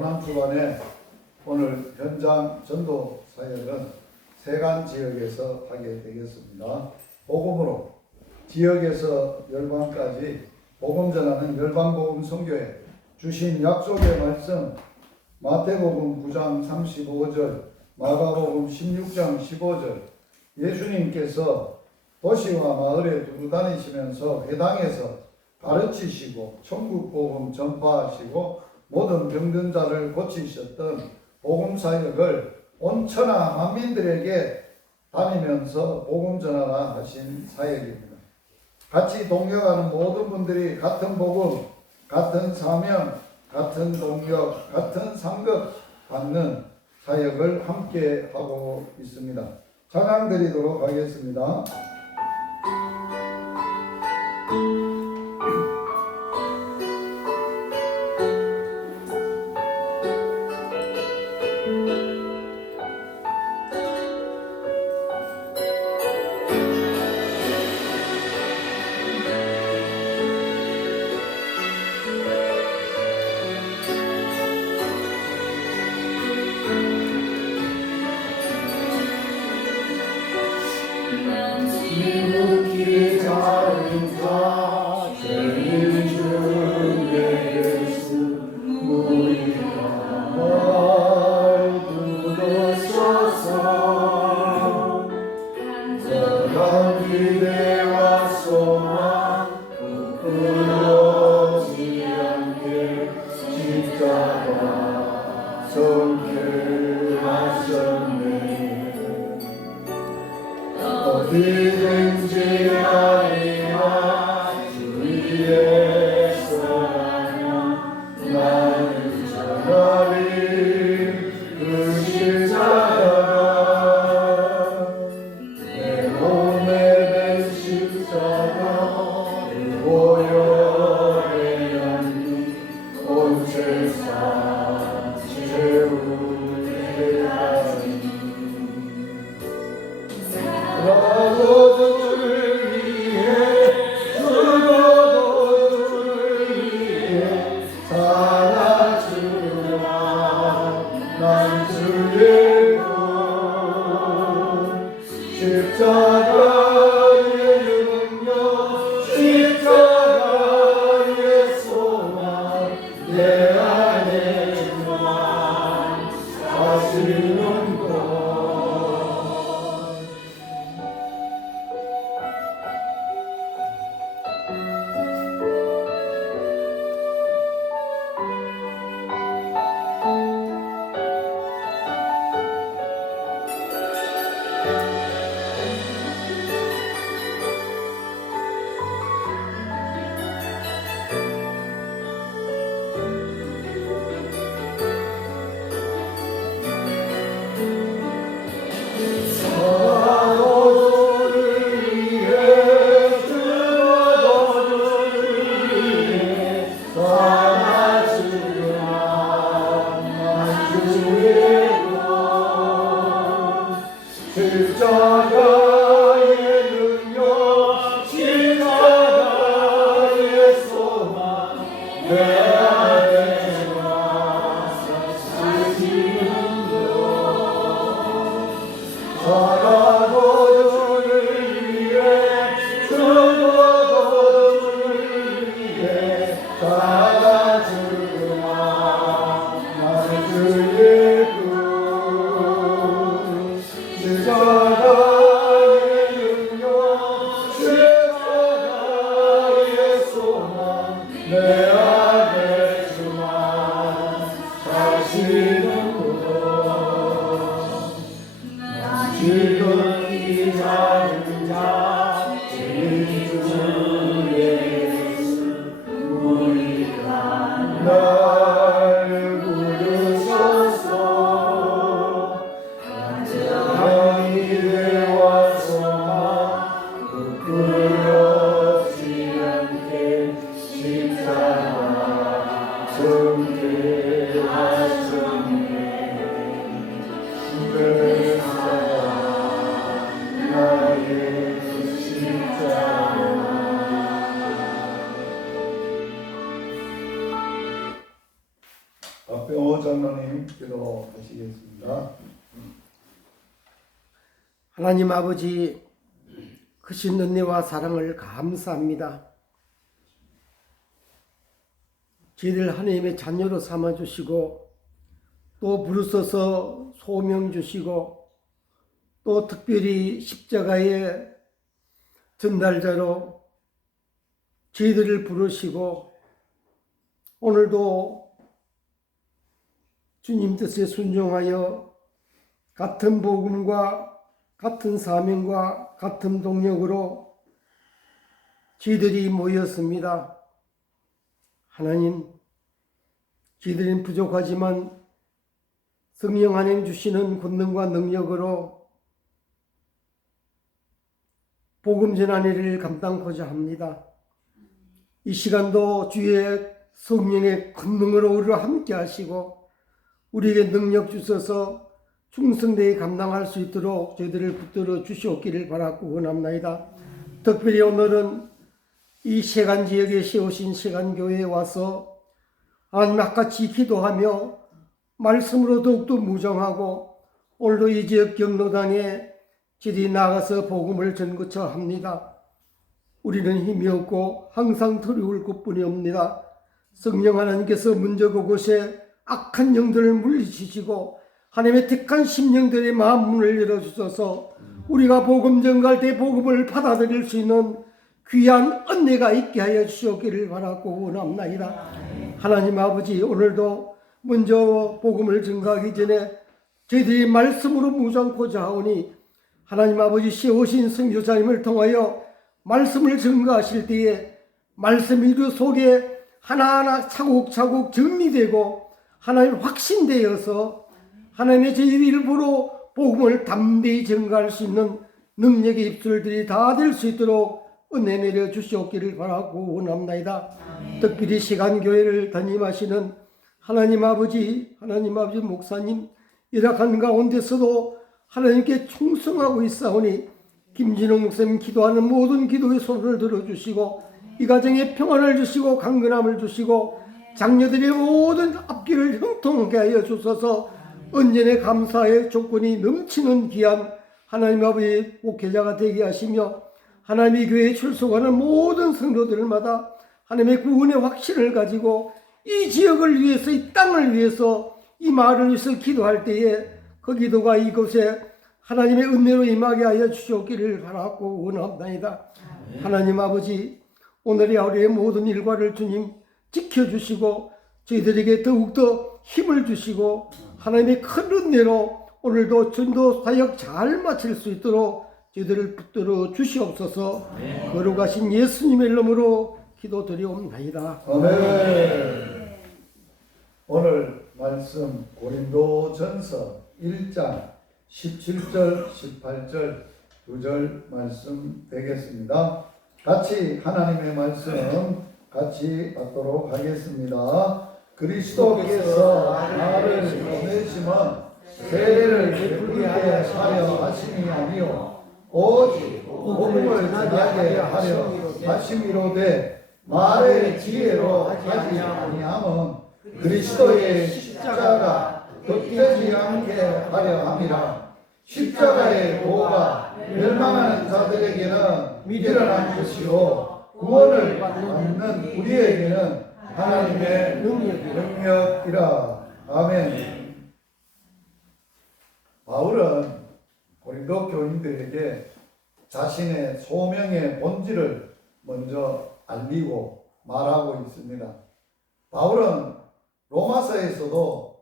고난주간에 오늘 현장 전도 사역은 세간 지역에서 하게 되겠습니다. 복음으로 지역에서 열방까지 복음 전하는 열방복음 선교회 주신 약속의 말씀 마태복음 9장 35절, 마가복음 16장 15절, 예수님께서 도시와 마을에 두루 다니시면서 회당에서 가르치시고 천국복음 전파하시고 모든 병든 자를 고치셨던 복음사역을 온 천하 만민들에게 다니면서 복음 전하라 하신 사역입니다. 같이 동역하는 모든 분들이 같은 복음, 같은 사명, 같은 동력, 같은 상급 받는 사역을 함께 하고 있습니다. 찬양 드리도록 하겠습니다. 어디든지 아니라 주 위에서 가면 나는 전하리 그 십자가 내 몸에 된 십자가 그 보혈의 연기 온 세상 채우게 하리 죽어도 주를 위해 죽어도 주를 위해 살아주라 난 주의 것 십자가의 능력 십자가의 소망 내 안에 주만 사시는 것 박병호 장로님 기도하시겠습니다. 하나님 아버지, 크신 은혜와 사랑을 감사합니다. 저희를 하나님의 자녀로 삼아주시고 또 부르셔서 소명 주시고 또 특별히 십자가의 전달자로 저희들을 부르시고 오늘도 주님 뜻에 순종하여 같은 복음과 같은 사명과 같은 동력으로 저희들이 모였습니다. 하나님, 저희들은 부족하지만 성령 하나님 주시는 권능과 능력으로 복음 전하는 일을 감당하고자 합니다. 이 시간도 주의 성령의 권능으로 우리와 함께 하시고 우리에게 능력 주셔서 충성되게 감당할 수 있도록 저희들을 붙들어 주시옵기를 바라고 원합나이다. 특별히 오늘은 이 세간 지역에 세우신 세간교회에 와서 하나님 같이 기도하며 말씀으로 더욱더 무장하고 오늘도 이 지역 경로당에 저희들이 나가서 복음을 전거쳐 합니다. 우리는 힘이 없고 항상 두려울 것뿐이옵니다. 성령 하나님께서 먼저 그곳에 악한 영들을 물리치시고 하나님의 택한 심령들의 마음 문을 열어주셔서 우리가 복음 전갈 때 복음을 받아들일 수 있는 귀한 은혜가 있게 하여 주시기를 바라고 원합나이다. 하나님 아버지, 오늘도 먼저 복음을 전가하기 전에 저희들이 말씀으로 무장코자 하오니 하나님 아버지 세우신 선교사님을 통하여 말씀을 전가하실 때에 말씀이 우리 속에 하나하나 차곡차곡 정리되고 하나님 확신되어서 하나님의 저희들 일부러 복음을 담대히 전가할 수 있는 능력의 입술들이 다 될 수 있도록 은혜 내려 주시옵기를 바라고 원합나이다. 특별히 시간교회를 담임하시는 하나님 아버지 목사님 열악한 가운데서도 하나님께 충성하고 있사오니 김진웅 목사님 기도하는 모든 기도의 손을 들어주시고 이 가정에 평안을 주시고 강건함을 주시고 장녀들의 모든 앞길을 형통하게 하여 주셔서 언제나 감사의 조건이 넘치는 귀한 하나님 아버지의 목회자가 되게 하시며 하나님의 교회에 출석하는 모든 성도들마다 하나님의 구원의 확신을 가지고 이 지역을 위해서 이 땅을 위해서 이 마을을 위해서 기도할 때에 그 기도가 이곳에 하나님의 은혜로 임하게 하여 주시옵기를 바라고 원합니다. 하나님 아버지, 오늘의 하루의 모든 일과를 주님 지켜주시고 저희들에게 더욱더 힘을 주시고 하나님의 큰 은혜로 오늘도 전도 사역 잘 마칠 수 있도록 저희들을 붙들어 주시옵소서. 거룩하신 예수님의 이름으로 기도드리옵나이다. 아멘. 오늘 말씀 고린도전서 1장 17절 18절 2절 말씀 되겠습니다. 같이 하나님의 말씀 같이 받도록 하겠습니다. 그리스도께서 나를 보내심은 세례를 베풀게 하려 하심이 아니요 오직 복음을 전하게 하려 하심이로되 말의 지혜로 하지 아니함은 그리스도의 십자가 덮여지 않게 하려 함이라. 십자가의 도가 멸망하는 자들에게는 미련한 것이요 구원을 받는 우리에게는 하나님의 능력이라. 아멘. 바울은 고린도 교인들에게 자신의 소명의 본질을 먼저 알리고 말하고 있습니다. 바울은 로마서에서도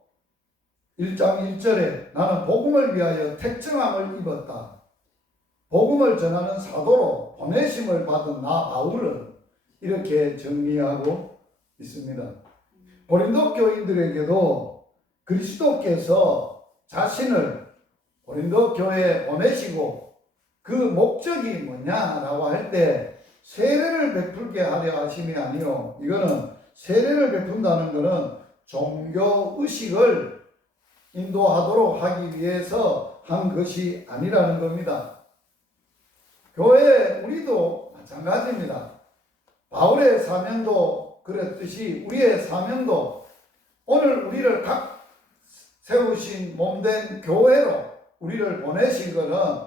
1장 1절에 나는 복음을 위하여 택정함을 입었다. 복음을 전하는 사도로 보내심을 받은 나 바울은 이렇게 정리하고 있습니다. 고린도 교인들에게도 그리스도께서 자신을 고린도 교회에 보내시고 그 목적이 뭐냐라고 할 때 세례를 베풀게 하려 하심이 아니요, 이거는 세례를 베푼다는 것은 종교 의식을 인도하도록 하기 위해서 한 것이 아니라는 겁니다. 교회 우리도 마찬가지입니다. 바울의 사명도 그랬듯이 우리의 사명도 오늘 우리를 각 세우신 몸된 교회로 우리를 보내신 것은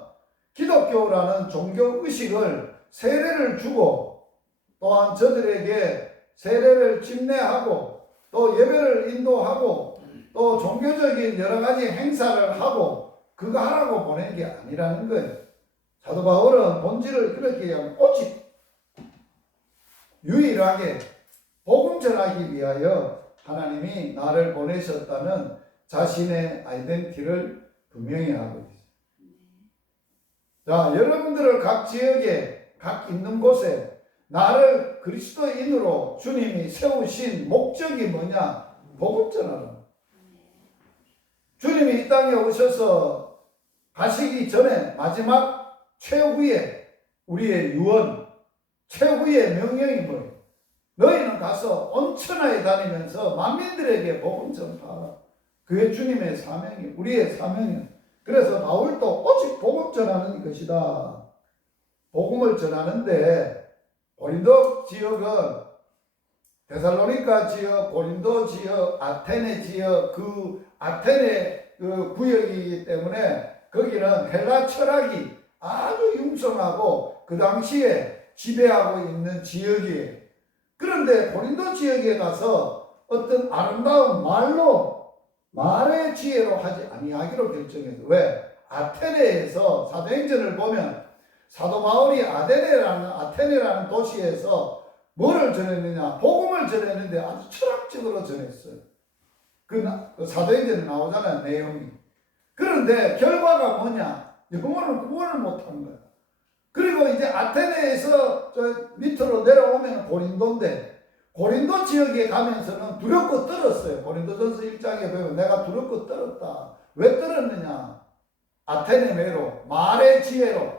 기독교라는 종교 의식을 세례를 주고 또한 저들에게 세례를 집례하고 또 예배를 인도하고 또 종교적인 여러 가지 행사를 하고 그거 하라고 보낸 게 아니라는 거예요. 사도 바울은 본질을 그렇게 얘기하면 오직 유일하게 복음 전하기 위하여 하나님이 나를 보내셨다는 자신의 아이덴티티를 분명히 하고 있어요. 자, 여러분들을 각 지역에 각 있는 곳에 나를 그리스도인으로 주님이 세우신 목적이 뭐냐? 복음 전하라. 주님이 이 땅에 오셔서 가시기 전에 마지막 최후의 우리의 유언, 최후의 명령이 뭐예요? 너희는 가서 온 천하에 다니면서 만민들에게 복음 전파하라. 그게 주님의 사명이, 우리의 사명이에요. 그래서 바울도 오직 복음 전하는 것이다. 복음을 전하는데 고린도 지역은 데살로니가 지역, 고린도 지역, 아테네 지역, 그 아테네 그 구역이기 때문에 거기는 헬라 철학이 아주 융성하고 그 당시에 지배하고 있는 지역이에요. 그런데 고린도 지역에 가서 어떤 아름다운 말의 지혜로 하지 아니하기로 결정해서 왜? 아테네에서 사도행전을 보면 사도 바울이 아테네라는 도시에서 뭐를 전했느냐? 복음을 전했는데 아주 철학적으로 전했어요. 그 사도행전에 나오잖아요, 내용이. 그런데 결과가 뭐냐? 영어를 구원을 못한 거야. 그리고 이제 아테네에서 저 밑으로 내려오면 고린도인데 고린도 지역에 가면서는 두렵고 떨었어요. 고린도전서 1장에 보면 내가 두렵고 떨었다. 왜 떨었느냐? 아테네 매로, 말의 지혜로,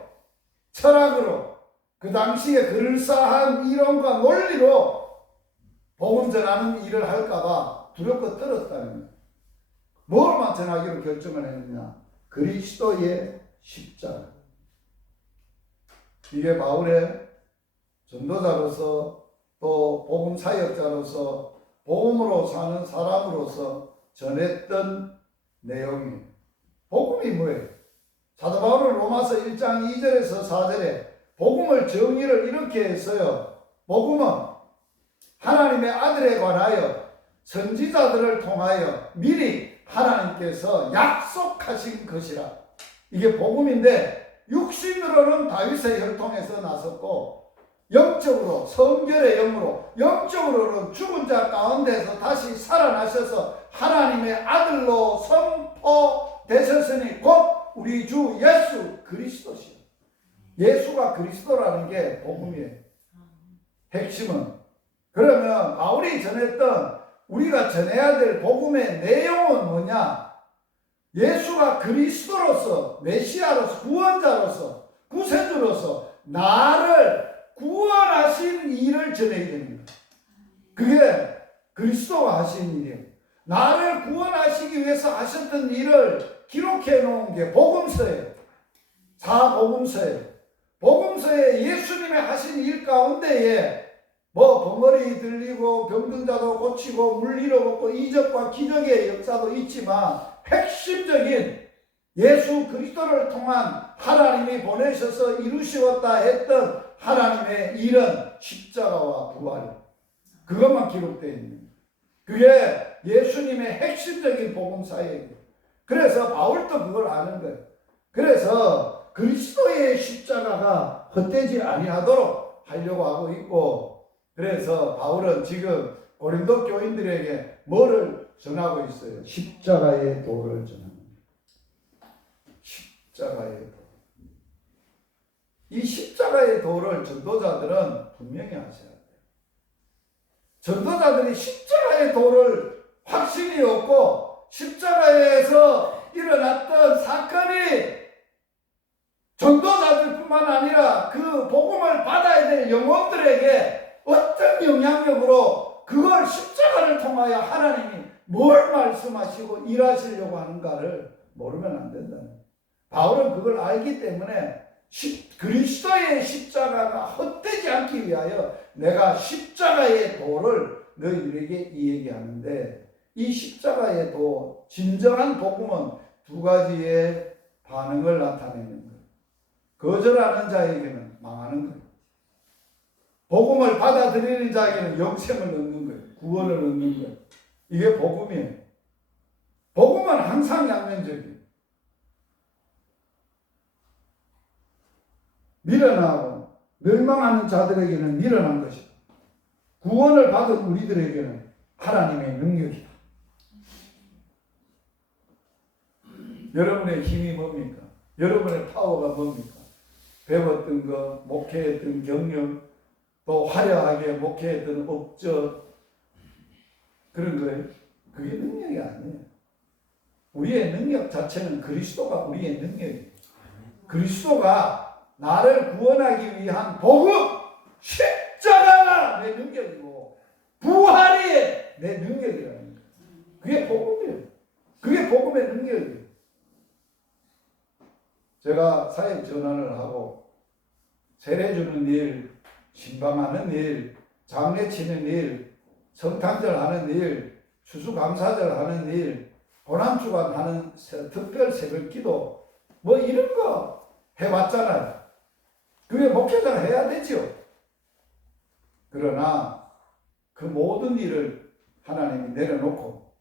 철학으로, 그 당시에 그럴싸한 이론과 논리로 복음 전하는 일을 할까봐 두렵고 떨었다는 거예요. 뭘만 전하기로 결정을 했느냐? 그리스도의 십자가. 이게 바울의 전도자로서 또 복음 사역자로서 복음으로 사는 사람으로서 전했던 내용이에요. 복음이 뭐예요? 사도 바울은 로마서 1장 2절에서 4절에 복음을 정의를 이렇게 했어요. 복음은 하나님의 아들에 관하여 선지자들을 통하여 미리 하나님께서 약속하신 것이라. 이게 복음인데 육신으로는 다윗의 혈통에서 나섰고 영적으로 성결의 영으로 영적으로는 죽은 자 가운데서 다시 살아나셔서 하나님의 아들로 선포되셨으니 곧 우리 주 예수 그리스도시요. 예수가 그리스도라는 게 복음이에요. 핵심은. 그러면 바울이 전했던 우리가 전해야 될 복음의 내용은 뭐냐? 예수가 그리스도로서 메시아로서 구원자로서 구세주로서 나를 구원하신 일을 전해야 됩니다. 그게 그리스도가 하신 일이에요. 나를 구원하시기 위해서 하셨던 일을 기록해 놓은 게 복음서예요. 사복음서예요. 복음서에 예수님의 하신 일 가운데에 뭐 벙어리 들리고 병든 자도 고치고 물 잃어먹고 이적과 기적의 역사도 있지만 핵심적인 예수 그리스도를 통한 하나님이 보내셔서 이루시었다 했던 하나님의 일은 십자가와 부활이에요. 그것만 기록되어 있는 거예요. 그게 예수님의 핵심적인 복음사예요. 그래서 바울도 그걸 아는 거예요. 그래서 그리스도의 십자가가 헛되지 아니하도록 하려고 하고 있고, 그래서 바울은 지금 고린도 교인들에게 뭐를 전하고 있어요? 십자가의 도를 전합니다. 십자가의 도. 이 십자가의 도를 전도자들은 분명히 하셔야 돼요. 전도자들이 십자가의 도를 확신이 없고 십자가에서 일어났던 사건이 전도자들뿐만 아니라 그 복음을 받아야 될 영혼들에게 어떤 영향력으로 그걸 십자가를 통하여 하나님이 뭘 말씀하시고 일하시려고 하는가를 모르면 안 된다는 거예요. 바울은 그걸 알기 때문에 그리스도의 십자가가 헛되지 않기 위하여 내가 십자가의 도를 너희들에게 이 얘기하는데, 이 십자가의 도, 진정한 복음은 두 가지의 반응을 나타내는 거예요. 거절하는 자에게는 망하는 거예요. 복음을 받아들이는 자에게는 영생을 얻는 거예요. 구원을 얻는 거예요. 이게 복음이에요. 복음은 항상 양면적이에요. 미련하고 멸망하는 자들에게는 미련한 것이다. 구원을 받은 우리들에게는 하나님의 능력이다. 여러분의 힘이 뭡니까? 여러분의 파워가 뭡니까? 배웠던 거, 목회했던 경력, 또 화려하게 목회했던 업적, 그런 거예요. 그게 능력이 아니에요. 우리의 능력 자체는 그리스도가 우리의 능력이에요. 그리스도가 나를 구원하기 위한 복음, 십자가가 내 능력이고 부활이 내 능력이라는 거예요. 그게 복음이에요. 그게 복음의 능력이에요. 제가 사역 전환을 하고 세례 주는 일, 신방하는 일, 장례 치는 일, 성탄절 하는 일, 추수감사절 하는 일, 고난주간 하는 특별 새벽기도 뭐 이런 거 해왔잖아요. 그게 목회자가 해야 되죠. 그러나 그 모든 일을 하나님이 내려놓고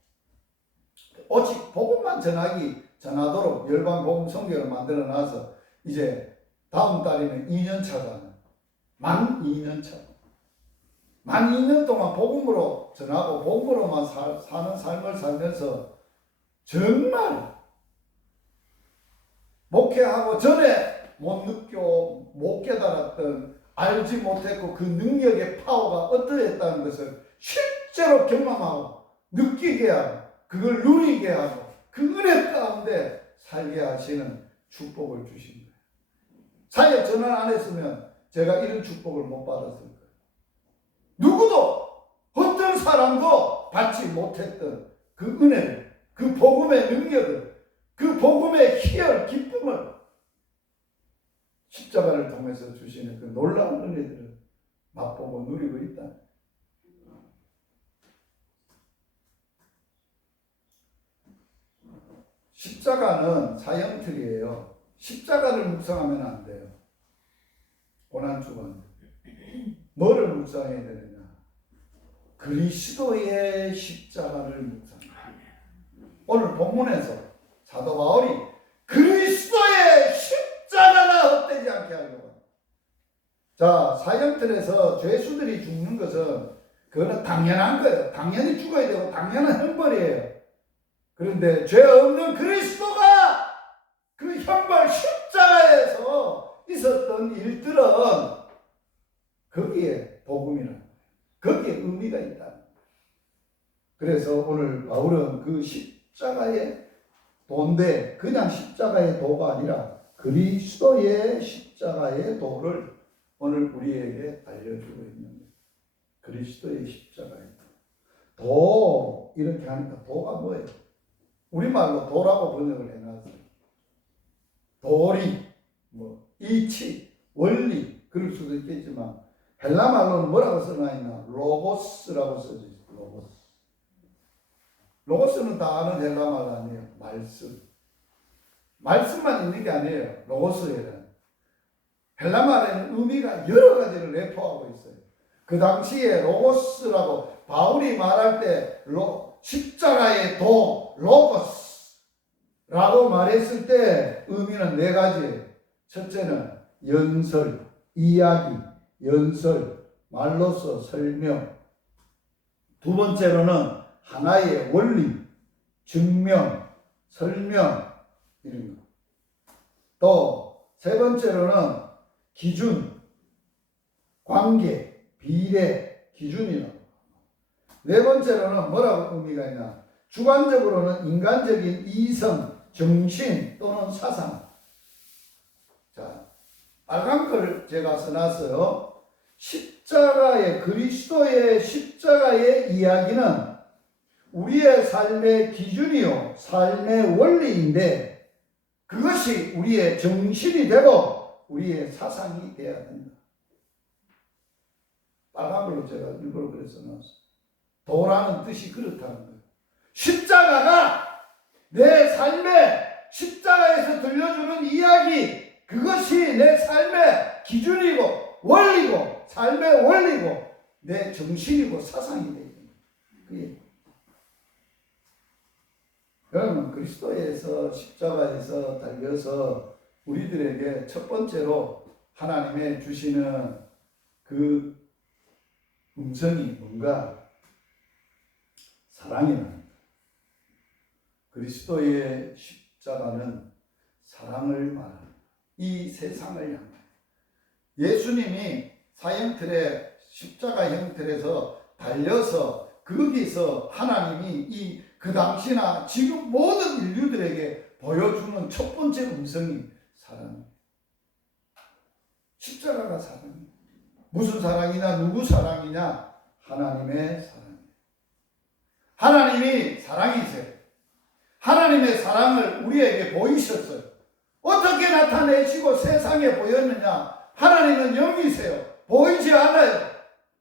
오직 복음만 전하도록 열방 복음 선교를 만들어 놔서 이제 다음 달이면 2년 차잖아요. 만 2년 차. 만 2년 동안 복음으로 전하고 복음으로만 사는 삶을 살면서 정말 목회하고 전에 못 느끼고 못 깨달았던 알지 못했고 그 능력의 파워가 어떠했다는 것을 실제로 경험하고 느끼게 하고 그걸 누리게 하고 그 은혜 가운데 살게 하시는 축복을 주신 거예요. 사역 전환 안 했으면 제가 이런 축복을 못 받았을 거예요. 누구도 어떤 사람도 받지 못했던 그 은혜를, 그 복음의 능력을, 그 복음의 희열, 기쁨을 십자가를 통해서 주시는 그 놀라운 은혜들을 맛보고 누리고 있다. 십자가는 사형틀이에요. 십자가를 묵상하면 안 돼요. 고난주간. 뭐를 묵상해야 되느냐? 그리스도의 십자가를 묵상해야 돼요. 오늘 본문에서 사도 바울이 그리스도의 십자가가 헛되지 않게 하려고 합니다. 자, 사형틀에서 죄수들이 죽는 것은 그거는 당연한 거예요. 당연히 죽어야 되고 당연한 형벌이에요. 그런데 죄 없는 그리스도가 그 형벌 십자가에서 있었던 일들은 거기에 복음이라는 거예요. 거기에 의미가 있다. 그래서 오늘 바울은 그 십자가의 도인데 그냥 십자가의 도가 아니라 그리스도의 십자가의 도를 오늘 우리에게 알려주고 있는 거예요. 그리스도의 십자가의 도. 도 이렇게 하니까 도가 뭐예요? 우리말로 도라고 번역을 해놨어요. 도리, 이치, 원리 그럴 수도 있겠지만 헬라말로는 뭐라고 써놔있나? 로고스라고 써져 있어요. 로고스. 로고스는 다 아는 헬라말 아니에요. 말씀. 말씀만 있는 게 아니에요. 로고스에는. 헬라말에는 의미가 여러 가지를 내포하고 있어요. 그 당시에 로고스라고 바울이 말할 때 십자가의 도, 로고스라고 말했을 때 의미는 네 가지예요. 첫째는 연설, 이야기, 연설, 말로서 설명. 두 번째로는 하나의 원리, 증명, 설명 이런 거. 또 세 번째로는 기준, 관계, 비례, 기준이라고. 네 번째로는 뭐라고 의미가 있나? 주관적으로는 인간적인 이성, 정신 또는 사상. 자, 빨간 걸 제가 써놨어요. 십자가의 그리스도의 십자가의 이야기는 우리의 삶의 기준이요, 삶의 원리인데 그것이 우리의 정신이 되고 우리의 사상이 되어야 된다. 빨간 걸로 제가 일부러 그래서 넣었어요. 도라는 뜻이 그렇다는 거예요. 십자가가 내 삶에 십자가에서 들려주는 이야기, 그것이 내 삶의 기준이고 원리고 삶의 원리고 내 정신이고 사상이 되는 거예요. 여러분, 그리스도에서 십자가에서 달려서 우리들에게 첫 번째로 하나님의 주시는 그 음성이 뭔가? 사랑이랍니다. 그리스도의 십자가는 사랑을 말합니다. 이 세상을 향해. 예수님이 사형틀에 십자가 형틀에서 달려서 거기서 하나님이 그 당시나 지금 모든 인류들에게 보여주는 첫 번째 음성이 사랑입니다. 십자가가 사랑입니다. 무슨 사랑이냐, 누구 사랑이냐? 하나님의 사랑입니다. 하나님이 사랑이세요. 하나님의 사랑을 우리에게 보이셨어요. 어떻게 나타내시고 세상에 보였느냐? 하나님은 영이세요. 보이지 않아요.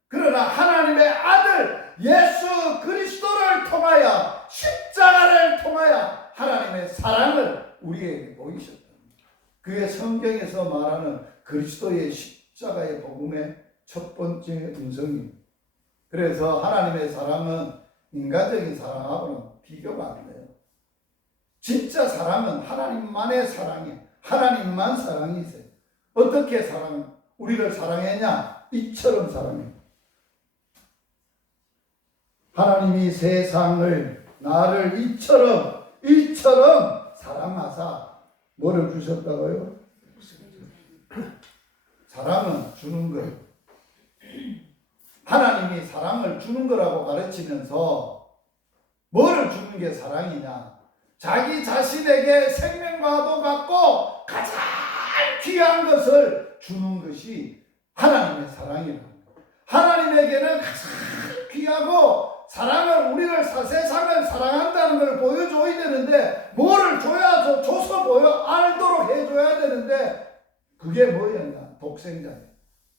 그러나 하나님의 아들 예수 그리스도를 통하여, 십자가를 통하여 하나님의 사랑을 우리에게 보이셨다. 그게 성경에서 말하는 그리스도의 십자가의 복음의 첫 번째 음성입니다. 그래서 하나님의 사랑은 인간적인 사랑하고는 비교가 안 돼요. 진짜 사랑은 하나님만의 사랑이에요. 하나님만 사랑이세요. 어떻게 우리를 사랑했냐? 이처럼 사랑해요. 하나님이 세상을, 나를 이처럼 사랑하사 뭐를 주셨다고요? 사랑은 주는 거예요. 하나님이 사랑을 주는 거라고 가르치면서 뭐를 주는 게 사랑이냐? 자기 자신에게 생명과도 같고 가장 귀한 것을 주는 것이 하나님의 사랑이라는 거예요. 하나님에게는 가장 귀하고 사랑을, 우리를, 세상을 사랑한다는 걸 보여줘야 되는데, 뭐를 줘서 알도록 해줘야 되는데, 그게 뭐였냐? 독생자예요.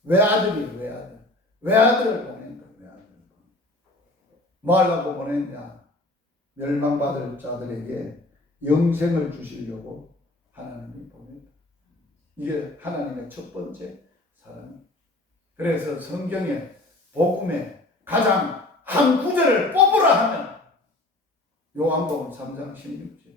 외아들이에요, 외아들. 외아들을 보낸 거예요, 외아들. 뭐 하려고 보냈냐? 멸망받을 자들에게 영생을 주시려고 하나님이 보낸다. 이게 하나님의 첫 번째 사랑입니다. 그래서 성경에, 복음에 가장 한 구절을 뽑으라 하면 요한복음 3장 16절.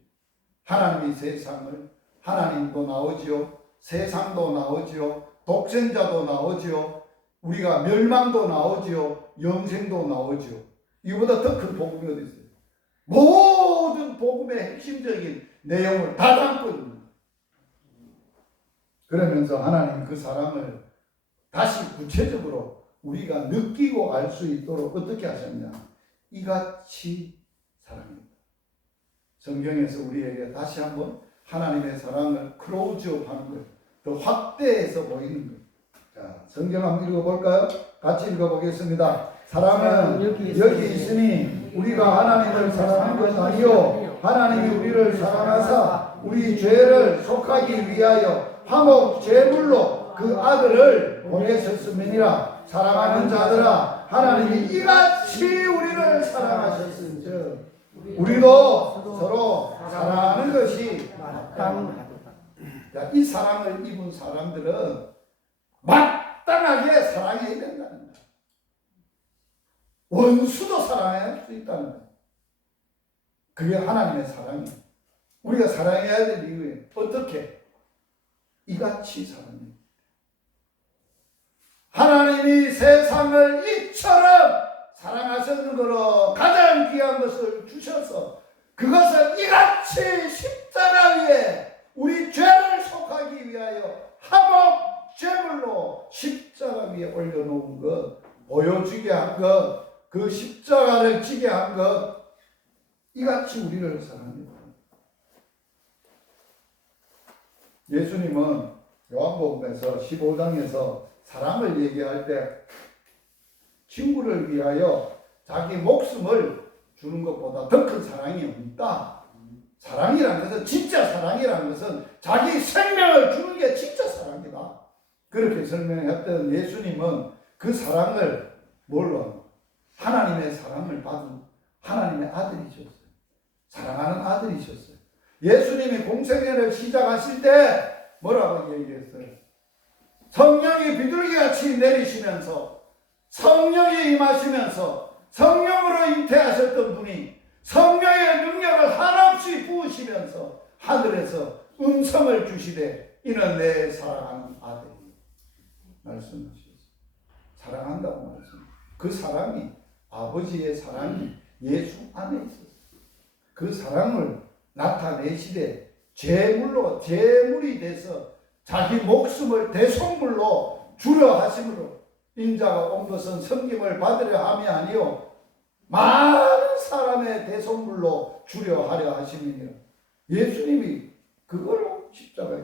하나님이 세상을, 하나님도 나오지요, 세상도 나오지요, 독생자도 나오지요, 우리가 멸망도 나오지요, 영생도 나오지요. 이보다 더 큰 복음이 어디 있어요? 모든 복음의 핵심적인 내용을 다 담고 있는 거예요. 그러면서 하나님 그 사랑을 다시 구체적으로 우리가 느끼고 알 수 있도록 어떻게 하셨냐? 이같이 사랑입니다. 성경에서 우리에게 다시 한번 하나님의 사랑을 클로즈업 하는 거예요. 더 확대해서 보이는 거예요. 자, 성경 한번 읽어볼까요? 같이 읽어보겠습니다. 사랑은 여기 있으니 우리가 하나님을 사랑한 것 아니요 하나님이 우리를 사랑하사 우리 죄를 속하기 위하여 화목 제물로 그 아들을 보내셨음이니라. 사랑하는 자들아, 하나님이 이같이 우리를 사랑하셨은즉 우리도 서로 사랑하는 것이 마땅하도다. 이 사랑을 입은 사람들은 마땅하게 사랑해야 된다는 거예요. 원수도 사랑할 수 있다는 거예요. 그게 하나님의 사랑이에요. 우리가 사랑해야 될 이유예요. 어떻게? 이같이 사랑해요. 하나님이 세상을 이처럼 사랑하셨는 거로 가장 귀한 것을 주셔서 그것을 이같이 십자가 위에 우리 죄를 속하기 위하여 화목 제물로 십자가 위에 올려놓은 것, 보여주게 한 것, 그 십자가를 지게 한 것, 이같이 우리를 사랑합니다. 예수님은 요한복음에서 15장에서 사랑을 얘기할 때 친구를 위하여 자기 목숨을 주는 것보다 더 큰 사랑이 없다. 사랑이라는 것은, 진짜 사랑이라는 것은 자기 생명을 주는 게 진짜 사랑이다. 그렇게 설명했던 예수님은 그 사랑을 뭘로? 하나님의 사랑을 받은 하나님의 아들이셨어요. 사랑하는 아들이셨어요. 예수님이 공생애를 시작하실 때 뭐라고 얘기했어요? 성령이 비둘기같이 내리시면서 성령이 임하시면서 성령으로 잉태하셨던 분이 성령의 능력을 한없이 부으시면서 하늘에서 음성을 주시되 이는 내 사랑하는 아들이요 말씀하셨어요. 사랑한다고 말씀. 그 사랑이 아버지의 사랑이 예수 안에 있었어요. 그 사랑을 나타내시되 제물이 돼서 자기 목숨을 대속물로 주려 하심으로 인자가 온 것은 섬김을 받으려 함이 아니요 많은 사람의 대속물로 주려 하려 하심이며 예수님이 그걸로 십자가에.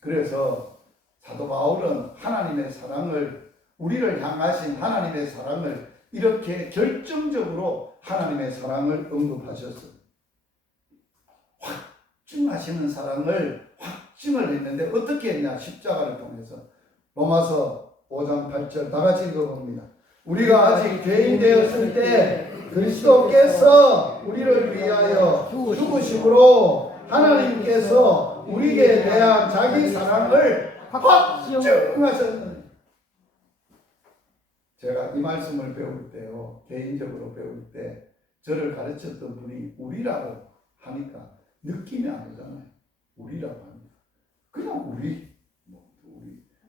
그래서 사도 바울은 하나님의 사랑을 우리를 향하신 하나님의 사랑을 이렇게 결정적으로 하나님의 사랑을 언급하셨어요. 확증하시는 사랑을 확증을 했는데 어떻게 했냐? 십자가를 통해서. 로마서 5장 8절 다 같이 읽어봅니다. 우리가 아직 죄인 되었을 때 그리스도께서 우리를 위하여 죽으심으로 하나님께서 우리에게 대한 자기 사랑을 확증하셨느니. 제가 이 말씀을 배울 때요, 개인적으로 배울 때 저를 가르쳤던 분이 우리라고 하니까 느낌이 안 오잖아요. 우리라고 합니다. 그냥 우리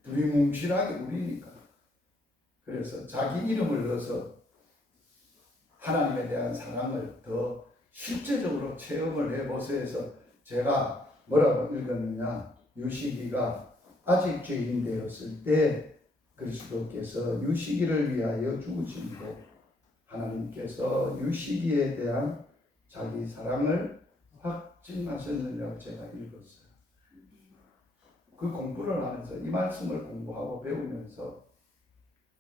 둘이 뭉실하게 우리니까. 그래서 자기 이름을 넣어서 하나님에 대한 사랑을 더 실제적으로 체험을 해보세요 해서 제가 뭐라고 읽었느냐. 유시기가 아직 죄인 되었을 때 그리스도께서 유시기를 위하여 죽으심으로 하나님께서 유시기에 대한 자기 사랑을 확증하셨느냐고 제가 읽었어요. 그 공부를 하면서 이 말씀을 공부하고 배우면서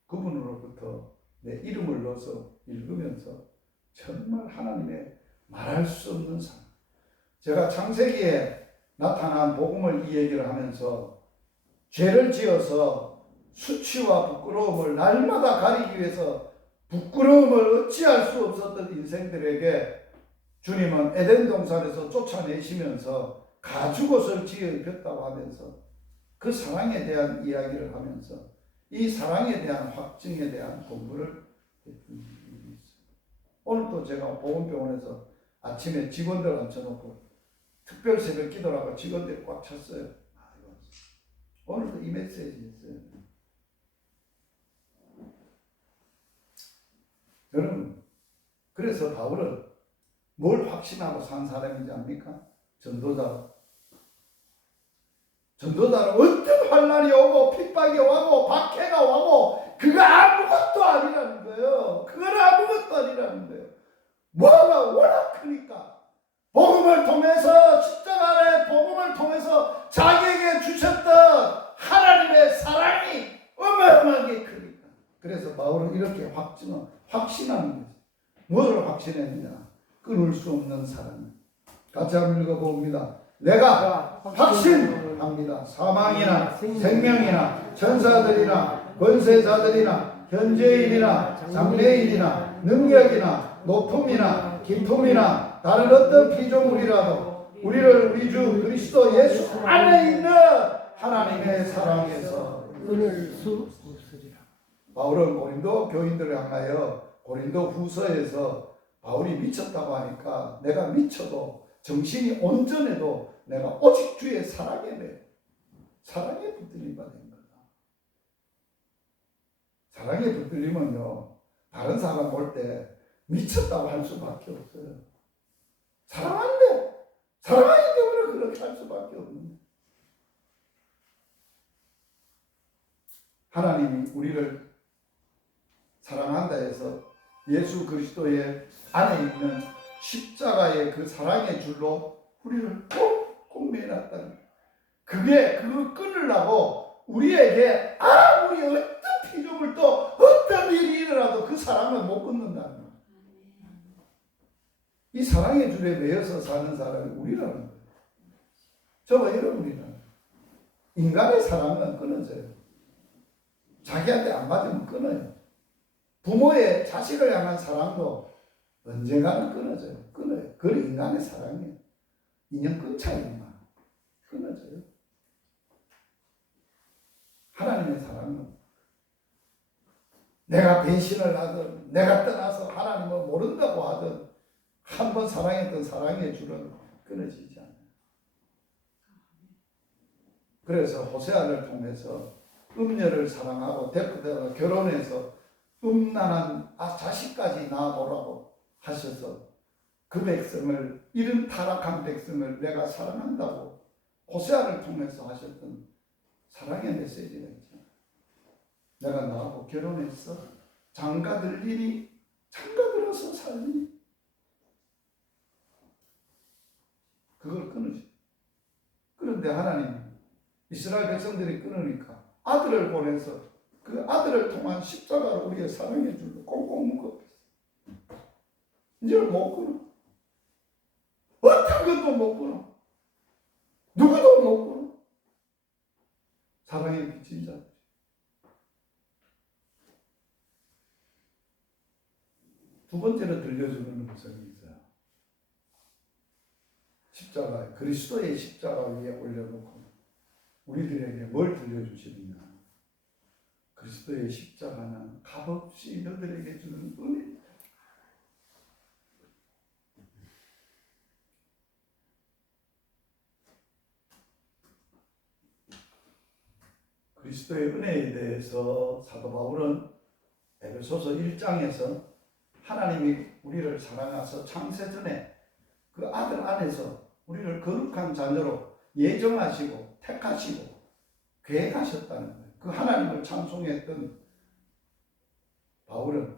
그분으로부터 내 이름을 넣어서 읽으면서 정말 하나님의 말할 수 없는 사랑. 제가 창세기에 나타난 복음을 이 얘기를 하면서 죄를 지어서 수치와 부끄러움을 날마다 가리기 위해서 부끄러움을 어찌할 수 없었던 인생들에게 주님은 에덴 동산에서 쫓아내시면서 가죽옷을 지어 입혔다고 하면서 그 사랑에 대한 이야기를 하면서 이 사랑에 대한 확증에 대한 공부를 했습니다. 오늘도 제가 보건병원에서 아침에 직원들 앉혀놓고 특별 새벽 기도라고 직원들이 꽉 찼어요. 오늘도 이 메시지 했어요. 여러분, 그래서 바울은 뭘 확신하고 산 사람인지 압니까? 전도자로. 전도자로 어떤 환난이 오고 핍박이 오고 박해가 오고 그거 아무것도 아니라는 거예요. 그건 아무것도 아니라는 거예요. 뭐가 워낙 크니까 복음을 통해서 십자가의 복음을 통해서 자기에게 주셨던 하나님의 사랑이 어마어마하게 크니까. 그래서 바울은 이렇게 확신하는 거예요. 무엇을 확신했느냐? 끊을 수 없는 사랑. 같이 한번 읽어봅니다. 내가 확신합니다. 사망이나 생명이나 천사들이나 권세자들이나 현재인이나 장래인이나 능력이나 높음이나 깊음이나 다른 어떤 피조물이라도 우리를 우리 주 그리스도 예수 안에 있는 하나님의 사랑에서 끊을 수 없으리라. 바울은 고린도 교인들을 향하여 고린도 후서에서 바울이 미쳤다고 하니까 내가 미쳐도 정신이 온전해도 내가 오직 주의 사랑에 붙들림 받은 거다. 사랑에 붙들리면요 다른 사람 볼 때 미쳤다고 할 수밖에 없어요. 사랑하기 때문에 그렇게 할 수밖에 없는. 하나님이 우리를 사랑한다 해서 예수 그리스도의 안에 있는 십자가의 그 사랑의 줄로 우리를 꼭 매놨다는 그게 그거 끊으려고 우리에게 아무리 어떤 피조물도 어떤 일이 일어나도 그 사랑을 못 끊는다는 거예요. 이 사랑의 줄에 매여서 사는 사람이 우리라는 거예요. 저와 여러분이라는 거예요. 인간의 사랑은 끊어져요. 자기한테 안 맞으면 끊어요. 부모의 자식을 향한 사랑도 언젠가는 끊어져요. 끊어요. 그건 인간의 사랑이에요. 인연 끊자니만 끊어져요. 하나님의 사랑은 내가 배신을 하든 내가 떠나서 하나님을 모른다고 하든 한 번 사랑했던 사랑의 줄은 끊어지지 않아요. 그래서 호세아를 통해서 음녀를 사랑하고 데프다가 결혼해서 음란한 자식까지 낳아보라고 하셔서 그 백성을, 이런 타락한 백성을 내가 사랑한다고 호세아를 통해서 하셨던 사랑의 메시지가 있잖아요. 내가 너하고 결혼했어. 장가들리니 장가들어서 살리. 그걸 끊으시. 그런데 하나님 이스라엘 백성들이 끊으니까 아들을 보내서 그 아들을 통한 십자가를 우리의 사랑의 줄로 꽁꽁 묶었어요. 이제는 못 끊어. 어떤 것도 못 끊어. 누구도 못 끊어. 사랑의 빛인 자. 두 번째로 들려주는 음성이 있어요. 십자가, 그리스도의 십자가 위에 올려놓고 우리들에게 뭘 들려주시느냐. 그리스도의 십자가는 값없이 너들에게 주는 은혜입니다. 그리스도의 은혜에 대해서 사도 바울은 에베소서 1장에서 하나님이 우리를 사랑하셔서 창세전에 그 아들 안에서 우리를 거룩한 자녀로 예정하시고 택하시고 계획하셨다는 거예요. 그 하나님을 찬송했던 바울은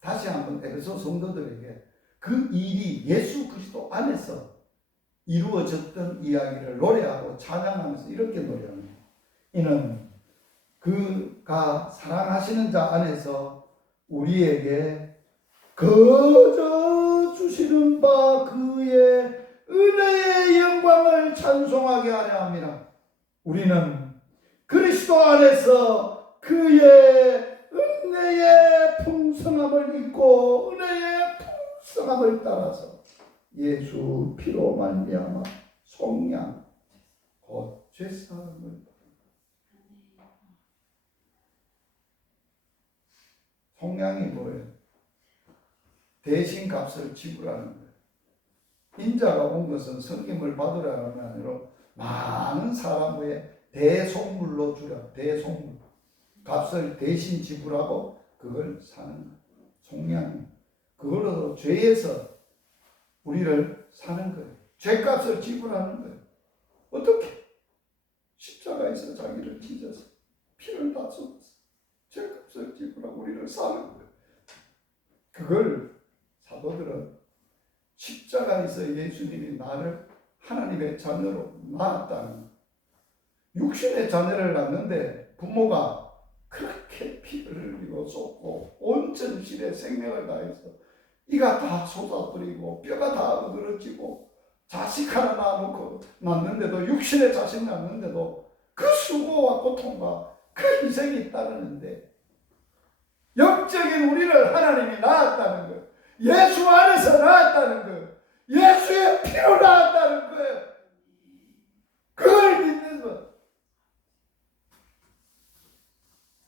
다시 한번 에베소 성도들에게 그 일이 예수 그리스도 안에서 이루어졌던 이야기를 노래하고 찬양하면서 이렇게 노래합니다. 이는 그가 사랑하시는 자 안에서 우리에게 거저 주시는 바 그의 은혜의 영광을 찬송하게 하려 합니다. 우리는 그리스도 안에서 그의 은혜의 풍성함을 입고 은혜의 풍성함을 따라서 예수 피로 말미암아 속량 곧 죄사함을 속량이 뭐예요? 대신 값을 지불하는 거예요. 인자가 온 것은 섬김을 받으라는 아니라 많은 사람 위에 대속물로 주라. 대속물. 값을 대신 지불하고 그걸 사는 거예요. 속량. 그걸로 죄에서 우리를 사는 거예요. 죄값을 지불하는 거예요. 어떻게? 십자가에서 자기를 찢어서 피를 다 쏟았어. 죄값을 지불하고 우리를 사는 거예요. 그걸 사도들은 십자가에서 예수님이 나를 하나님의 자녀로 낳았다는, 육신의 자녀를 낳는데 부모가 그렇게 피를 흘리고 쏟고 온 전실에 생명을 다해서 이가 다 쏟아뜨리고 뼈가 다 으드러지고 자식 하나 낳아놓고 낳는데도, 육신의 자식 낳는데도 그 수고와 고통과 그 희생이 따르는데, 영적인 우리를 하나님이 낳았다는 거예요. 예수 안에서 낳았다는 거예요. 예수의 피로 낳았다는 거예요. 그걸 믿는 것.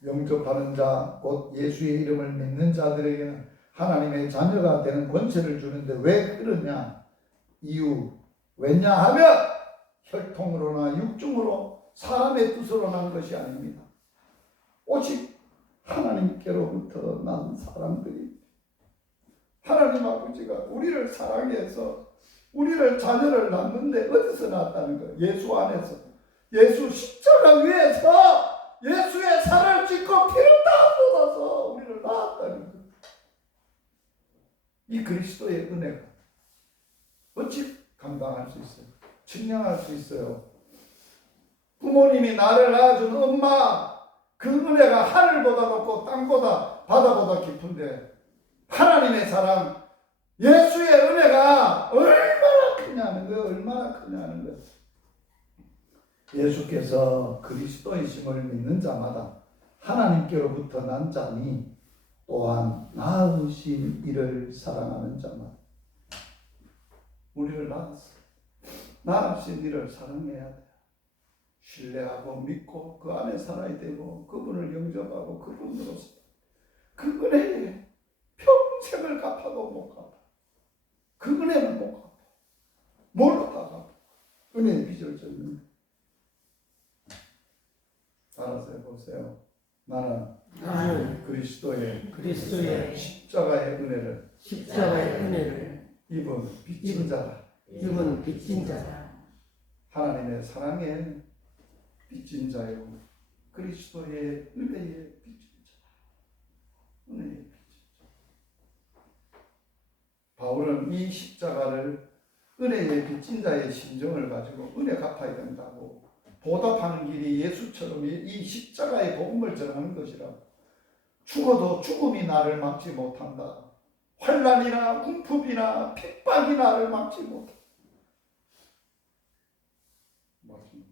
영접하는 자, 곧 예수의 이름을 믿는 자들에게는 하나님의 자녀가 되는 권세를 주는데 왜 그러냐? 이유. 왜냐하면 혈통으로나 육중으로 사람의 뜻으로 난 것이 아닙니다. 오직 하나님께로부터 난 사람들이, 하나님 아버지가 우리를 사랑해서 우리를 자녀를 낳는데 어디서 낳았다는 거예요? 예수 안에서. 예수 십자가 위에서 예수의 살을 찢고 피를 다 쏟아서 우리를 낳았다는 거예요. 이 그리스도의 은혜가 어찌 감당할 수 있어요? 측량할 수 있어요? 부모님이 나를 낳아준 엄마, 그 은혜가 하늘보다 높고 땅보다 바다보다 깊은데 하나님의 사랑, 예수의 은혜가 얼마나 크냐는 거예요. 얼마나 크냐는 거예요. 예수께서 그리스도이심을 믿는 자마다 하나님께로부터 난 자니 또한 낳으신 이를 사랑하는 자만. 우리를 낳으신 이를 사랑해야 돼. 신뢰하고 믿고 그 안에 살아야 되고 그분을 영접하고 그분으로서 그 은혜에 평생을 갚아도 못 갚아. 그 은혜는 못 갚아. 뭘로 다 갚아. 은혜의 빚을 졌는데. 알아서 해보세요. 나는 그리스도의 십자가의 은혜를 입은 빚진 자라. 하나님의 사랑의 빚진 자요. 그리스도의 은혜의 빚진 자라. 은혜의 빚진 자. 바울은 이 십자가를 은혜의 빚진 자의 심정을 가지고 은혜 갚아야 된다고 보답하는 길이 예수처럼 이 십자가의 복음을 전하는 것이라고. 죽어도 죽음이 나를 막지 못한다. 환난이나 궁핍이나 핍박이 나를 막지 못한다. 맞습니다.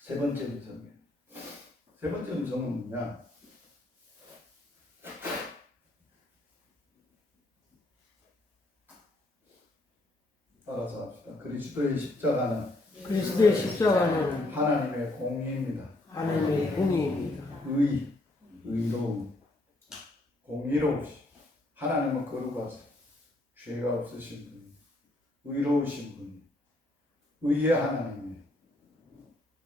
세 번째 음성이에요. 세 번째 음성은 뭐냐? 따라서 합시다. 그리스도의 십자가는 하나님의 공의입니다. 의로움, 공의로우시. 하나님은 거룩하세요. 죄가 없으신 분이, 의로우신 분이, 의의 하나님이.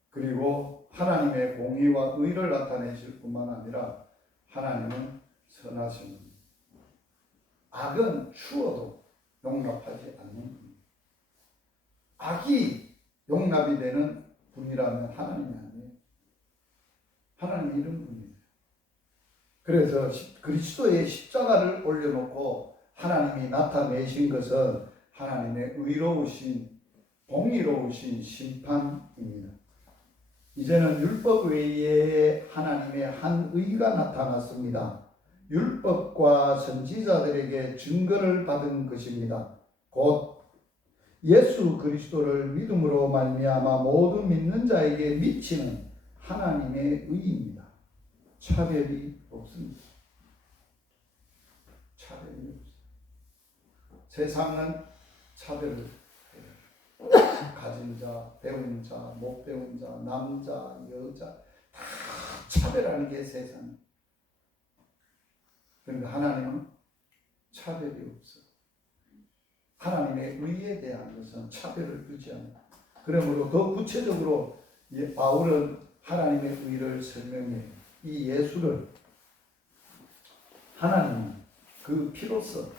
그리고 하나님의 공의와 의를 나타내실 뿐만 아니라 하나님은 선하신 분. 악은 추워도 용납하지 않는 분. 악이 용납이 되는 분이라면 하나님이 아니에요. 하나님이 이런 분이에요. 그래서 그리스도의 십자가를 올려놓고 하나님이 나타내신 것은 하나님의 의로우신, 공의로우신 심판입니다. 이제는 율법 외에 하나님의 한 의가 나타났습니다. 율법과 선지자들에게 증거를 받은 것입니다. 곧 예수 그리스도를 믿음으로 말미암아 모두 믿는 자에게 미치는 하나님의 의입니다. 차별이 없습니다. 차별이 없어요. 세상은 차별을 해요. 가진 자, 배운 자, 못 배운 자, 남자, 여자 다 차별하는 게 세상. 그런데 하나님은 차별이 없어요. 하나님의 의에 대한 것은 차별을 두지 않아요. 그러므로 더 구체적으로 바울은 하나님의 의를 설명해요. 이 예수를 하나님은 그 피로써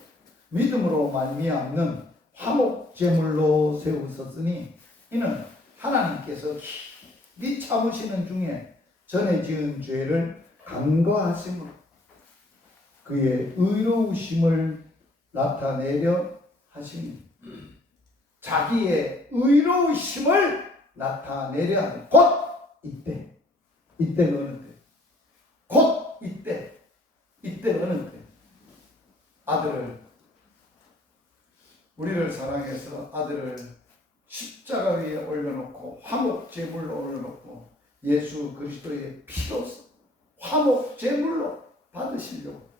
믿음으로 말미암는 화목제물로 세우셨으니 이는 하나님께서 깊이 참으시는 중에 전에 지은 죄를 간과하심으로 그의 의로우심을 나타내려 하시니 자기의 의로우심을 나타내려 하는 곧 이때는 어느 때? 곧 이때 어느 때? 우리를 사랑해서 아들을 십자가 위에 올려놓고 화목제물로 올려놓고 예수 그리스도의 피로서 화목제물로 받으시려고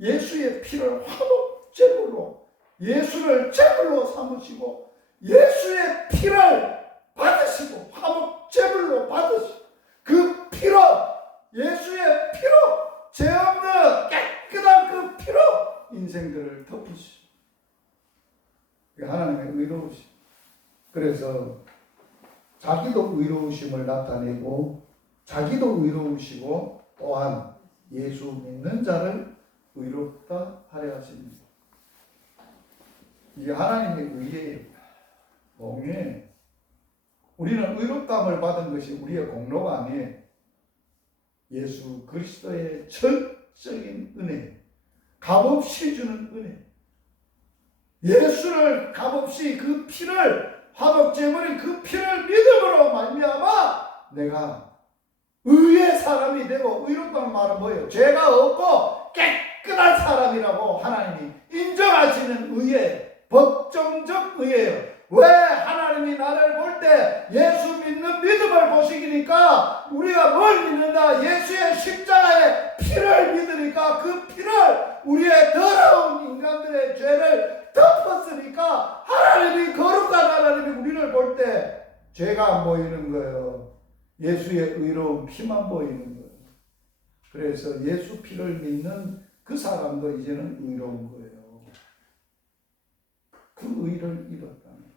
예수의 피를 화목제물로 예수를 제물로 삼으시고 예수의 피를 받으시고 화목제물로 받으시고 그 피로 예수의 피로 죄 없는 깨끗한 그 피로 인생들을 덮으시고 하나님의 의로우심. 그래서 자기도 의로우심을 나타내고 자기도 의로우시고 또한 예수 믿는 자를 의롭다 하려 하십니다. 이게 하나님의 의예요. 공의예요. 우리는 의롭다함을 받은 것이 우리의 공로가 아니에요. 예수 그리스도의 전적인 은혜, 값없이 주는 은혜. 예수를 값없이 그 피를 화목제물인 그 피를 믿음으로 말미암아 내가 의의 사람이 되고 의롭다는 말은 뭐예요? 죄가 없고 깨끗한 사람이라고 하나님이 인정하시는 의의 법정적 의예요. 왜 하나님이 나를 볼 때 예수 믿는 믿음을 보시니까 우리가 뭘 믿는다? 예수의 십자가의 피를 믿으니까 그 피를 우리의 더러운 인간들의 죄를 덮었으니까 하나님이 거룩한 하나님이 우리를 볼 때 죄가 안 보이는 거예요. 예수의 의로운 피만 보이는 거예요. 그래서 예수 피를 믿는 그 사람도 이제는 의로운 거예요. 그 의를 잃었다는 거예요.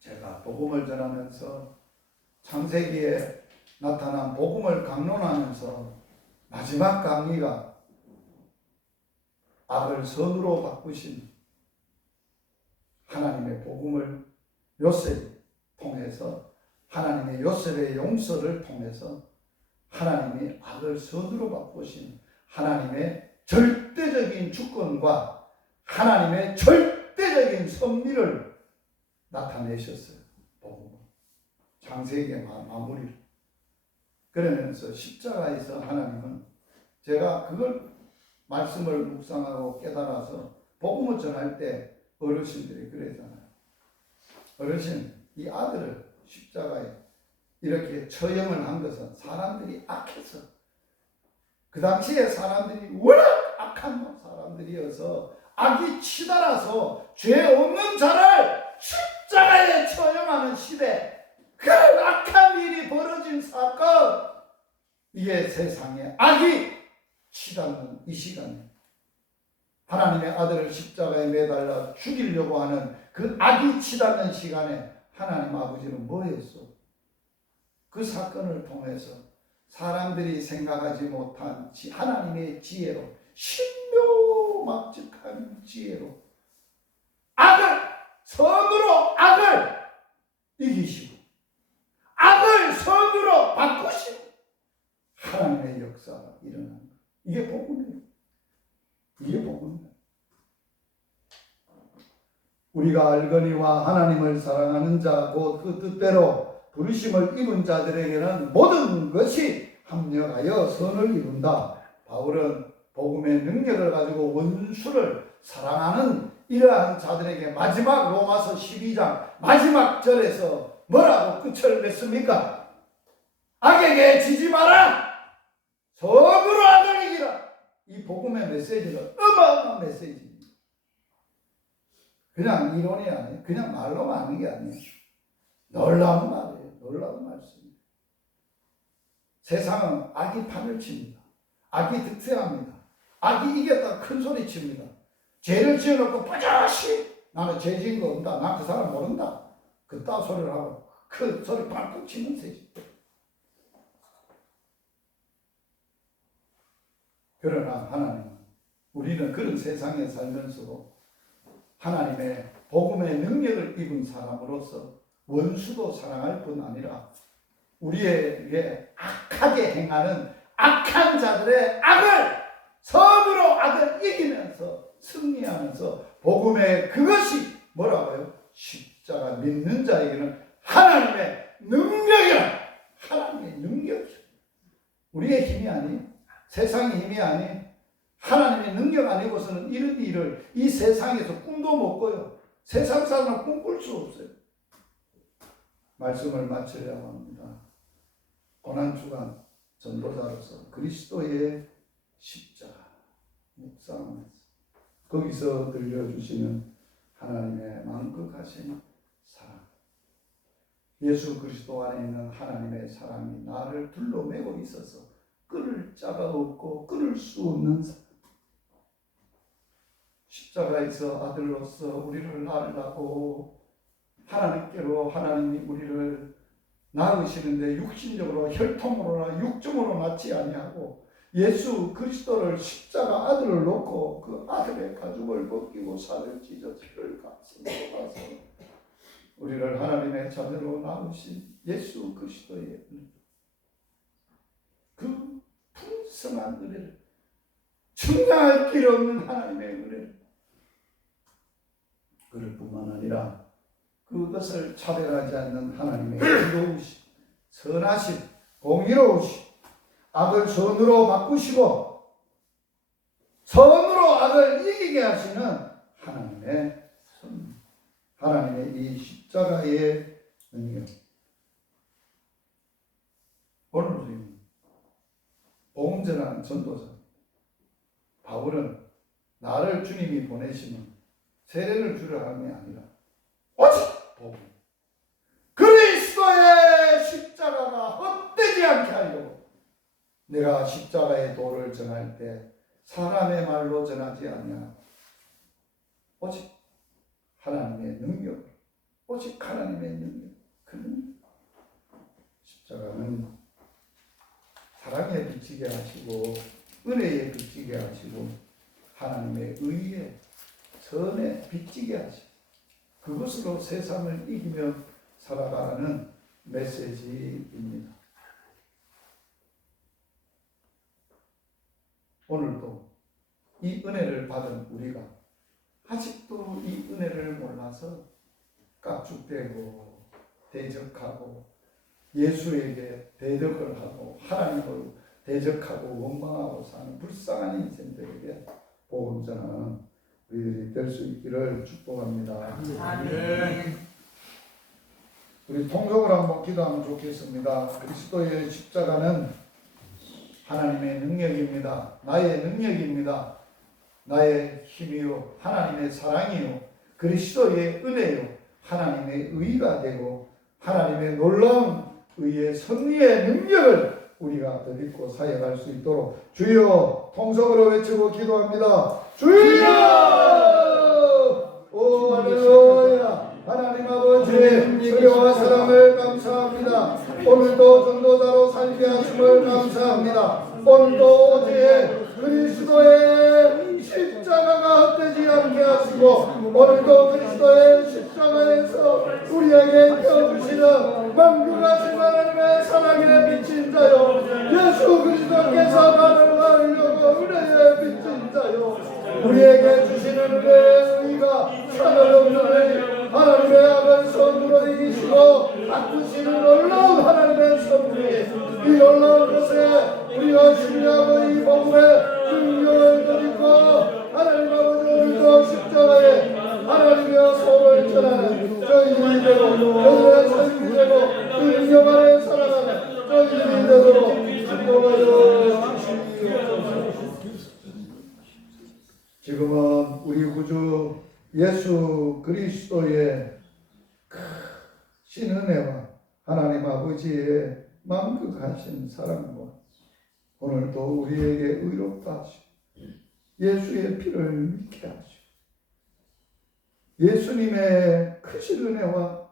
제가 복음을 전하면서 창세기에 나타난 복음을 강론하면서 마지막 강의가 악을 선으로 바꾸신 하나님의 복음을 요셉 통해서 하나님의 요셉의 용서를 통해서 하나님이 악을 선으로 바꾸신 하나님의 절대적인 주권과 하나님의 절대적인 섭리를 나타내셨어요. 복음. 창세기의 마무리를. 그러면서 십자가에서 하나님은 제가 그걸 말씀을 묵상하고 깨달아서 복음을 전할 때 어르신들이 그러잖아요. 어르신, 이 아들을 십자가에 이렇게 처형을 한 것은 사람들이 악해서, 그 당시에 사람들이 워낙 악한 사람들이어서 악이 치달아서 죄 없는 자를 십자가에 처형하는 시대, 그런 악한 일이 벌어진 사건, 이게 세상에 악이 치닫는 이 시간에 하나님의 아들을 십자가에 매달려 죽이려고 하는 그 악이 치닫는 시간에 하나님 아버지는 뭐 했어? 그 사건을 통해서 사람들이 생각하지 못한 하나님의 지혜로, 신묘막측한 지혜로 악을, 선으로 악을 이기시고 악을 선으로 바꾸시고 하나님의 역사가 일어난 거예요. 이게 복음이에요. 이게 복음이에요. 우리가 알거니와 하나님을 사랑하는 자 곧 그 뜻대로 부르심을 입은 자들에게는 모든 것이 합력하여 선을 이룬다. 바울은 복음의 능력을 가지고 원수를 사랑하는 이러한 자들에게 마지막 로마서 12장 마지막 절에서 뭐라고 끝을 맺습니까? 악에게 지지 마라. 선으로 악을 이기라. 이 복음의 메시지는 어마어마한 메시지입니다. 그냥 이론이 아니에요. 그냥 말로만 하는 게 아니에요. 놀라운 말이에요. 놀라운 말씀입니다. 세상은 악이 판을 칩니다. 악이 득세합니다. 악이 이겼다 큰 소리 칩니다. 죄를 지어놓고 빠져시 나는 죄 지은 거 없다. 난 그 사람 모른다. 그따 소리를 하고 그 소리 발칵 치는 세지. 그러나 하나님은 우리는 그런 세상에 살면서도 하나님의 복음의 능력을 입은 사람으로서 원수도 사랑할 뿐 아니라 우리에게 악하게 행하는 악한 자들의 악을 선으로 악을 이기면서 승리하면서 복음의 그것이 뭐라고요? 십자가 믿는 자에게는 하나님의 능력이라. 하나님의 능력이라. 우리의 힘이 아니에요. 세상의 힘이 아니에요. 하나님의 능력 아니고서는 이런 일을 이 세상에서 꿈도 못 꿔요. 세상 사람은 꿈꿀 수 없어요. 말씀을 마치려고 합니다. 고난주간 전도자로서 그리스도의 십자가 묵상하면서 거기서 들려주시는 하나님의 만극하신 사랑, 예수 그리스도 안에 있는 하나님의 사랑이 나를 둘러매고 있어서 끊을 자가 없고 끊을 수 없는 사랑. 십자가에서 아들로서 우리를 낳으려고 하나님께로 하나님이 우리를 낳으시는데 육신적으로 혈통으로나 육정으로 낳지 아니하고 예수 그리스도를 십자가 아들을 놓고 그 아들의 가죽을 벗기고 살을 찢어 피를 가슴으로 가서 우리를 하나님의 자녀로 낳으신 예수 그리스도의 그 풍성한 은혜를, 측량할 길 없는 하나님의 은혜를, 그럴 뿐만 아니라 그것을 차별하지 않는 하나님의 의로우심, 선하심, 공의로우심, 악을 선으로 바꾸시고 선으로 악을 이기게 하시는 하나님의 선, 하나님의 이 십자가의 능력. 오늘 우리는 복음 전하는 전도자 바울은 나를 주님이 보내시면 세례를 주려 하는 게 아니라 오직 복음, 그리스도의 십자가가 헛되지 않게 하려고 내가 십자가의 도를 전할 때 사람의 말로 전하지 아니하고 오직 하나님의 능력, 오직 하나님의 능력, 그 능력. 십자가는 사랑에 비치게 하시고 은혜에 비치게 하시고 하나님의 의에 선에 비치게 하시고 그것으로 세상을 이기며 살아가라는 메시지입니다. 오늘도 이 은혜를 받은 우리가 아직도 이 은혜를 몰라서 깍죽대고 대적하고 예수에게 대적을 하고 하나님을 대적하고 원망하고 사는 불쌍한 인생들에게 복음 전하는 우리들이 될 수 있기를 축복합니다. 아멘. 우리 통성으로 한번 기도하면 좋겠습니다. 그리스도의 십자가는 하나님의 능력입니다. 나의 능력입니다. 나의 힘이요 하나님의 사랑이요 그리스도의 은혜요 하나님의 의가 되고 하나님의 놀라운 의의 선리의 능력을 우리가 덧입고 사역할 수 있도록 주여 통성으로 외치고 기도합니다. 주여! 오 할렐루야! 하나님 아버지 은혜와 사랑을 감사합니다. 오늘도 전도자로 살게 하심을 감사합니다. 오늘도 오직 그리스도의 십자가가 헛되지 않게 하시고 오늘도 그리스도의 십자가에서 우리에게 펴주시는 만국하신 하나님의 사랑에 비친 자요 예수 그리스도께서 나를 하려고 은혜에 비친 자요 우리에게 주시는 은혜의 의가 하늘 없는 의 하나님의 악을 선으로 이기시고 바꾸시는 놀라운 하나님의 선물이 이 놀라운 것에 우리가 신뢰하고 이 복음의 능력을 드리고 하나님 아버지 오늘도 십자가에 하나님의 소를 전하는 저희들이 되고 저희들의 삶이 되고 그 능력 안에 살아가는 저희들이 되도록 축복하여 주시옵소서. 지금은 우리 구주 예수 그리스도의 큰 은혜와 하나님 아버지의 만극하신 사랑과 오늘도 우리에게 의롭다 하시고 예수의 피를 믿게 하시고 예수님의 크신 은혜와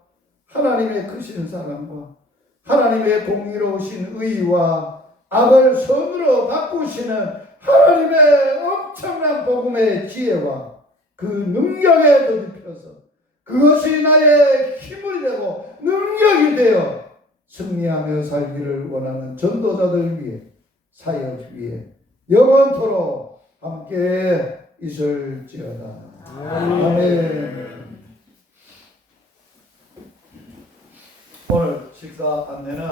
하나님의 크신 사랑과 하나님의 공의로우신 의와 악을 선으로 바꾸시는 하나님의 엄청난 복음의 지혜와 그 능력에 덧입혀서 그것이 나의 힘이 되고 능력이 되어 승리하며 살기를 원하는 전도자들 위해 사역 위해 영원토록 함께 있을지어다. 아멘. 오늘 식사 안내는